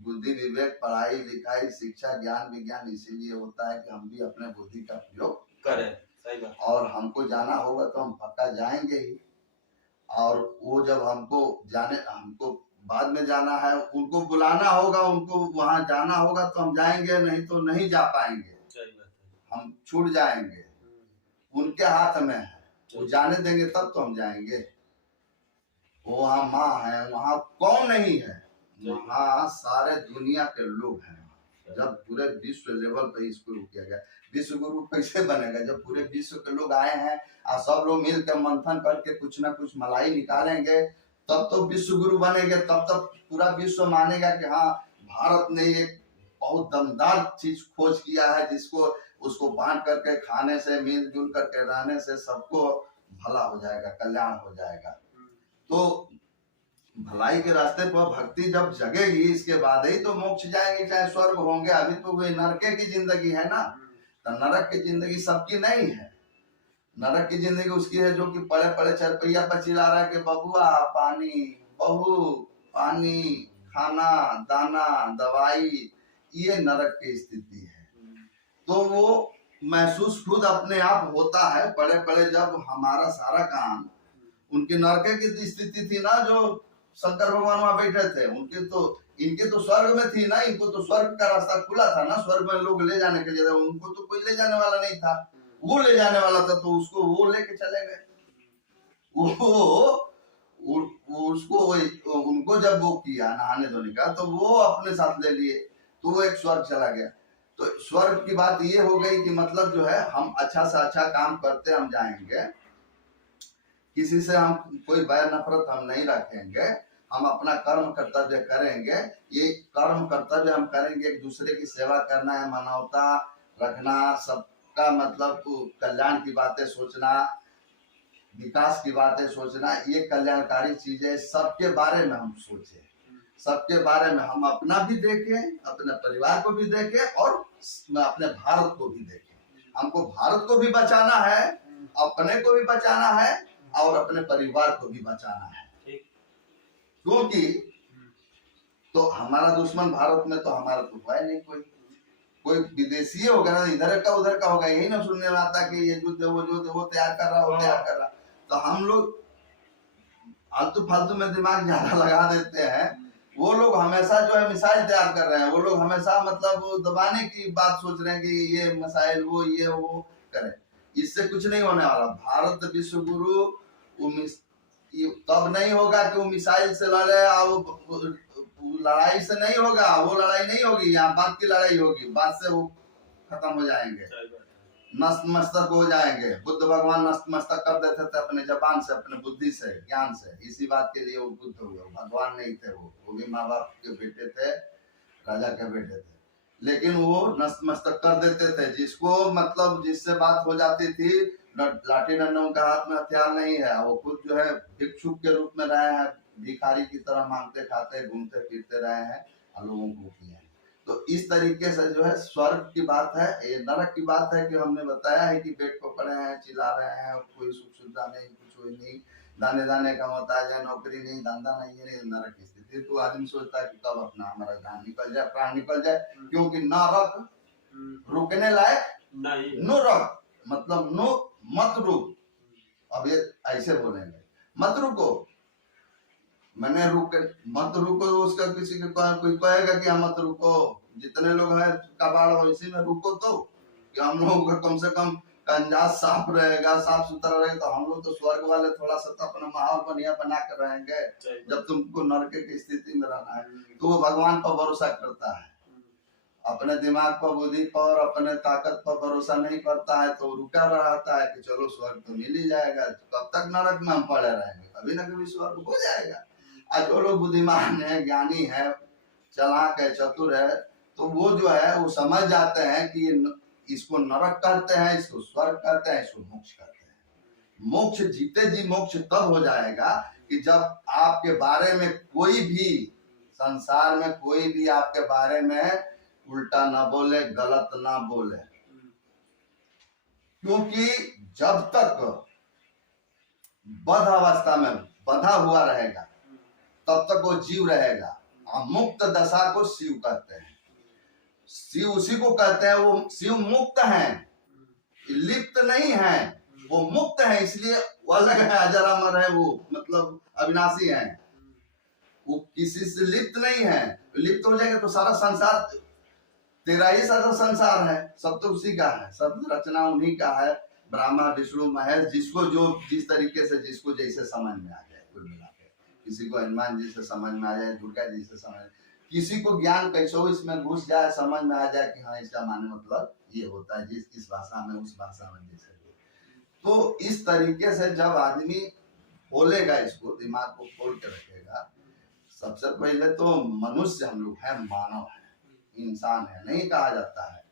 बुद्धि विवेक, पढ़ाई लिखाई, शिक्षा, ज्ञान विज्ञान इसीलिए होता है कि हम भी अपने बुद्धि का प्रयोग करें। सही बात। और हमको जाना होगा तो हम पक्का जाएंगे ही। और वो जब हमको बाद में जाना है, उनको बुलाना होगा, उनको वहां जाना होगा तो हम जाएंगे, नहीं तो नहीं जा पाएंगे। सही बात है। हम छूट जाएंगे, उनके हाथ में है, वो जाने देंगे तब तो हम जाएंगे। वहाँ माँ है, वहाँ कौन नहीं है, वहाँ सारे दुनिया के लोग हैं। जब पूरे विश्व लेवल पे इसको किया गया, विश्व गुरु कैसे बनेगा? जब पूरे विश्व के लोग आए हैं और सब लोग मिलकर मंथन करके कुछ ना कुछ मलाई निकालेंगे, तब तो विश्व गुरु बनेंगे। तब तक पूरा विश्व मानेगा कि हाँ भारत ने एक बहुत दमदार चीज खोज किया है, जिसको उसको बांट करके खाने से, मिलजुल करके रहने से सबको भला हो जाएगा, कल्याण हो जाएगा। तो भलाई के रास्ते पर भक्ति जब जगेगी, इसके बाद ही तो मोक्ष जाएंगे, चाहे स्वर्ग होंगे। अभी तो कोई नरके की जिंदगी है ना, तो नरक की जिंदगी सबकी नहीं है। नरक की जिंदगी उसकी है जो कि पड़े पड़े चरपैया पर चिल्ला रहा है कि बबुआ पानी, बहू पानी, खाना दाना दवाई, ये नरक की स्थिति है। तो वो महसूस खुद अपने आप होता है। पड़े पड़े जब हमारा सारा काम, उनके नरके की स्थिति थी ना, जो शंकर भगवान वहां बैठे थे, इनके तो स्वर्ग में थी ना, इनको तो स्वर्ग का रास्ता खुला था ना, स्वर्ग में लोग ले जाने के लिए था। उनको तो कोई ले जाने वाला नहीं था, वो ले जाने वाला था, तो उसको वो लेके चले गए। उसको उनको जब वो किया नहाने धोने का तो वो अपने साथ ले लिए, तो वो एक स्वर्ग चला गया। तो स्वर्ग की बात ये हो गई कि मतलब जो है हम अच्छा से अच्छा काम करते हम जाएंगे, किसी से हम कोई बैर नफरत हम नहीं रखेंगे, हम अपना कर्म कर्तव्य करेंगे। ये कर्म कर्तव्य हम करेंगे, एक दूसरे की सेवा करना है, मानवता रखना, सबका मतलब कल्याण की बातें सोचना, विकास की बातें सोचना, ये कल्याणकारी चीजें सबके बारे में हम सोचें, सबके बारे में हम अपना भी देखें, अपने परिवार को भी देखें और अपने भारत को भी देखें। हमको भारत को भी बचाना है, अपने को भी बचाना है और अपने परिवार को भी बचाना है। क्योंकि तो हमारा दुश्मन भारत में तो हमारा तो है नहीं, कोई विदेशी होगा ना, इधर का उधर का होगा, यही ना सुनने में आता कि ये युद्ध वो तैयार कर रहा, वो तैयार कर रहा। तो हम लोग आलतू फालतू में दिमाग ज्यादा लगा देते हैं। वो लोग हमेशा जो है मिसाइल तैयार कर रहे हैं, वो लोग हमेशा मतलब दबाने की बात सोच रहे हैं कि ये मिसाइल वो ये वो करें। इससे कुछ नहीं होने वाला। भारत विश्व गुरु तब नहीं होगा कि वो मिसाइल से लड़े, और लड़ाई से नहीं होगा, वो लड़ाई नहीं होगी, यहाँ बात की लड़ाई होगी, बात से वो खत्म हो जाएंगे, नस्त मस्तक हो जाएंगे। बुद्ध भगवान नस्त मस्तक कर देते थे अपने जबान से, अपने बुद्धि से, ज्ञान से। इसी बात के लिए वो बुद्ध हुए, भगवान नहीं थे, वो भी माँ बाप के बेटे थे, राजा के बेटे थे, लेकिन वो नस्त मस्तक कर देते थे। जिसको मतलब जिससे बात हो जाती थी, लाठी डंडा उनका हाथ में हथियार नहीं है, वो खुद जो है भिक्षुक के रूप में रहे हैं, भिखारी की तरह मांगते खाते घूमते फिरते रहे हैं और लोगों को किए हैं। तो इस तरीके से जो है स्वर्ग की बात है। ये नरक की बात है कि हमने बताया है कि पेट को पड़े हैं, चिल्ला रहे हैं, कोई सुख सुविधा नहीं, कुछ नहीं, दाने दाने का मोहताज है, नौकरी नहीं, धंधा नहीं है, नहीं, नरक की स्थिति। तो आदमी सोचता है कि कब अपना हमारा जान निकल जाए, प्राण निकल जाए, क्योंकि नरक रुकने लायक नहीं, नो रक मतलब नो, मत रुक। अब ये ऐसे बोलेंगे, मत रुको, मैंने रुक मत रुको, उसका किसी के कोई कहेगा कि हम मत रुको, जितने लोग हैं कबाड़ वैसे में रुको, तो कि हम लोगों का कम से कम अंदाज साफ रहेगा, साफ सुथरा रहेगा, तो हम लोग तो स्वर्ग वाले थोड़ा सा तो अपना माहौल बढ़िया बना कर रहेंगे। जब तुमको नरक की स्थिति में रहना है तो वो भगवान पर भरोसा करता है, अपने दिमाग पर, बुद्धि पर, अपने ताकत पर भरोसा नहीं करता है, तो रुका रहता है कि चलो स्वर्ग तो मिल ही जाएगा, कब तक नरक में हम पड़े रहेंगे, कभी ना कभी स्वर्ग हो जाएगा। आज जो लोग बुद्धिमान है, ज्ञानी है, चालाक है, चतुर है, तो वो जो है वो समझ जाते हैं कि इसको नरक कहते हैं, इसको स्वर्ग कहते हैं, इसको मोक्ष कहते हैं। मोक्ष जीते जी मोक्ष तब हो जाएगा कि जब आपके बारे में कोई भी, संसार में कोई भी आपके बारे में उल्टा ना बोले, गलत ना बोले। क्योंकि जब तक बद्ध अवस्था में बंधा हुआ रहेगा तब तक वो जीव रहेगा। मुक्त दशा को शिव कहते हैं, शिव उसी को कहते हैं, वो शिव मुक्त हैं, लिप्त नहीं है, वो मुक्त है, इसलिए वो अलग है, अजर अमर है, वो मतलब अविनाशी है, वो किसी से लिप्त नहीं है। लिप्त हो जाएगा तो सारा संसार तेरा ही सारा संसार है, सब तो उसी का है, सब रचना उन्हीं का है, ब्रह्मा विष्णु महेश, जिसको जो जिस तरीके से जिसको जैसे समझ में आ जाए, कुल मिला के किसी को हनुमान जी से समझ में आ जाए, दुर्गा जी से समझ, किसी को ज्ञान कैसो इसमें घुस जाए, समझ में आ जाए कि हाँ इसका माने मतलब ये होता है, जिस इस भाषा में उस भाषा में जैसे। तो इस तरीके से जब आदमी खोलेगा, इसको दिमाग को खोल के रखेगा, सबसे पहले तो मनुष्य हम लोग है, मानव है, इंसान है, नहीं कहा जाता है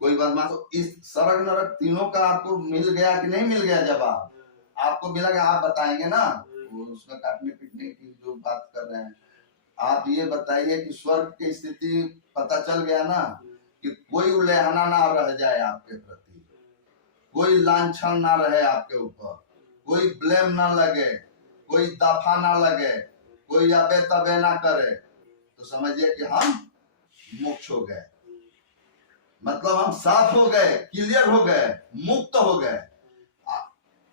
कोई बदमाश। तो इस स्वर्ग नरक तीनों का आपको मिल गया कि नहीं मिल गया? जवाब आपको मिला, आप बताएंगे ना, वो उसमें काटने पीटने की जो बात कर रहे हैं। आप ये बताइए कि स्वर्ग की स्थिति पता चल गया ना, कि कोई उल्लेखना ना रह जाए आपके प्रति, कोई लांछन ना रहे आपके ऊपर, कोई ब्लेम ना लगे, कोई दफा ना लगे, कोई अबे तबे ना करे, तो समझिए कि हम मुक्त हो गए, मतलब हम साफ हो गए, क्लियर हो गए, मुक्त हो गए।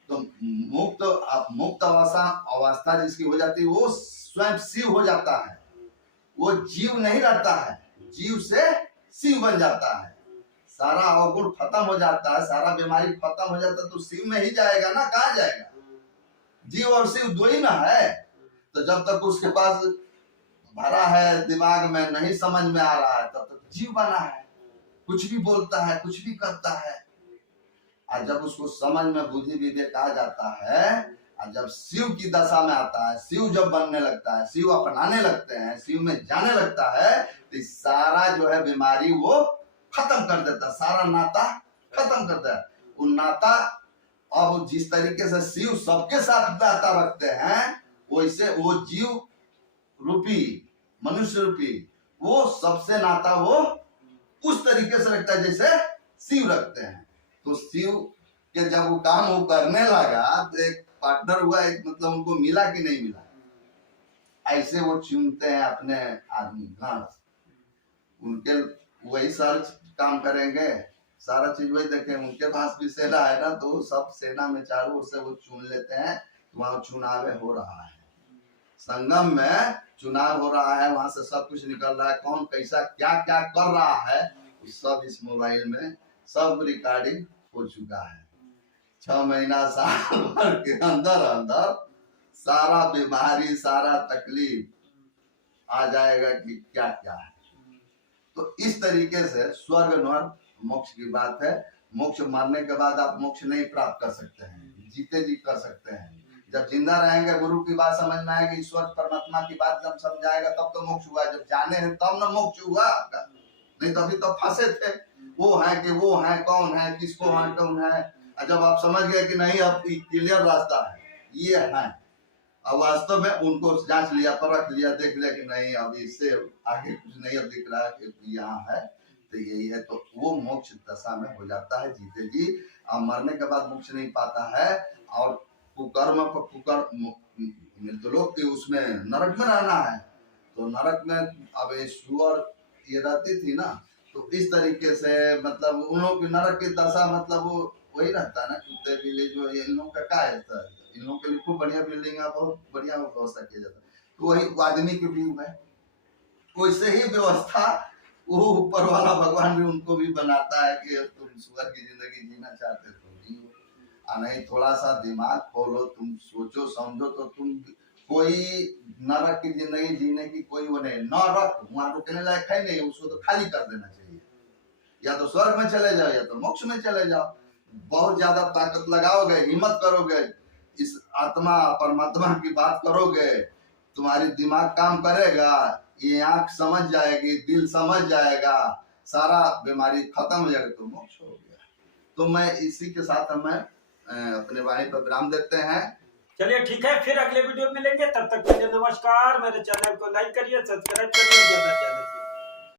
तो मुक्त अवस्था जिसकी हो जाती है वो स्वयं शिव हो जाता है, वो जीव नहीं रहता है, जीव से शिव बन जाता है, सारा अवगुण खत्म हो जाता है, सारा बीमारी खत्म हो जाता है, तो शिव में ही जाएगा ना, कहाँ जाएगा? जीव और शिव दो ही में है, तो जब तक उसके पास भरा है दिमाग में, नहीं समझ में आ रहा है, तब तक जीव बना है, कुछ भी बोलता है, कुछ भी करता है। और जब उसको समझ में बुद्धि विवेक आ जाता है, और जब शिव की दशा में आता है, शिव जब बनने लगता है, शिव अपनाने लगते हैं, शिव में जाने लगता है, तो सारा जो है बीमारी वो खत्म कर देता है, सारा नाता खत्म कर देता है। वो नाता अब जिस तरीके से शिव सबके साथ नाता रखते हैं, वैसे वो जीव रूपी, मनुष्य रूपी, वो सबसे नाता वो उस तरीके से रखता है जैसे शिव रखते हैं। तो शिव के जब वो काम वो करने लगा, तो एक पार्टनर हुआ, एक मतलब उनको मिला कि नहीं मिला, ऐसे वो चुनते हैं अपने आदमी, उनके वही सारे काम करेंगे, सारा चीज वही देखें। उनके पास भी सेना है ना, तो सब सेना में चारों ओर से वो चुन लेते हैं। तो वहां चुनाव हो रहा है, संगम में चुनाव हो रहा है, वहां से सब कुछ निकल रहा है, कौन कैसा क्या क्या कर रहा है, सब इस मोबाइल में सब रिकॉर्डिंग हो चुका है। 6 महीना साल भर के अंदर अंदर सारा बीमारी, सारा तकलीफ आ जाएगा कि क्या क्या है। तो इस तरीके से स्वर्ग नर्क मोक्ष की बात है। मोक्ष मरने के बाद आप मोक्ष नहीं प्राप्त कर सकते हैं, जीते जी कर सकते हैं। जब जिंदा रहेंगे, गुरु की बात समझ में आएगी, ईश्वर परमात्मा की बात जब समझ आएगा, तब तो मोक्ष हुआ। जब जाने हैं तब ना मोक्ष हुआ आपका, नहीं तो अभी तो फंसे थे, वो है कि वो है, कौन है, किसको है, कौन है। जब आप समझ गए कि नहीं अब क्लियर रास्ता है, ये है, अब वास्तव में उनको जांच लिया, परख लिया, देख लिया कि नहीं अब इससे आगे कुछ नहीं अब दिख रहा है कि यहाँ है, तो यही है, तो वो मोक्ष दशा में हो जाता है जीते जी। अब मरने के बाद मोक्ष नहीं पाता है, और कुकर्म पर कुकर्म मृत्युलोक के उसमें नरक में रहना है। तो नरक में अब ईश्वर ये रहती थी ना, तो इस तरीके से मतलब उन लोग की नरक की दशा मतलब वो वही रहता है ना, कुत्ते बिल्ली जो इन लोगों का क्या है, इन लोगों के लिए खूब बढ़िया बिल्डिंग है, बहुत बढ़िया व्यवस्था किया जाता है। तो वही आदमी के भी है, वैसे ही व्यवस्था वो ऊपर वाला भगवान भी उनको भी बनाता है कि तुम स्वर्ग की जिंदगी जीना चाहते तो जियो, नहीं थोड़ा सा दिमाग खोलो, तुम सोचो समझो, तो तुम कोई नरक की जिंदगी जीने की कोई वो नहीं। नरक वहां रुकने लायक है नहीं, उसको तो खाली कर देना चाहिए। या तो स्वर्ग में चले जाओ, या तो मोक्ष में चले जाओ। बहुत ज्यादा ताकत लगाओगे, हिम्मत करोगे, इस आत्मा परमात्मा की बात करोगे, तुम्हारी दिमाग काम करेगा, ये आंख समझ जाएगी, दिल समझ जाएगा, सारा बीमारी खत्म हो जाएगा, तो मोक्ष हो गया। तो मैं इसी के साथ मैं अपने वाणी पर विराम देते हैं। चलिए ठीक है, फिर अगले वीडियो में मिलेंगे, तब तक के लिए नमस्कार। मेरे चैनल को लाइक करिए, सब्सक्राइब करिए, ज्यादा से ज्यादा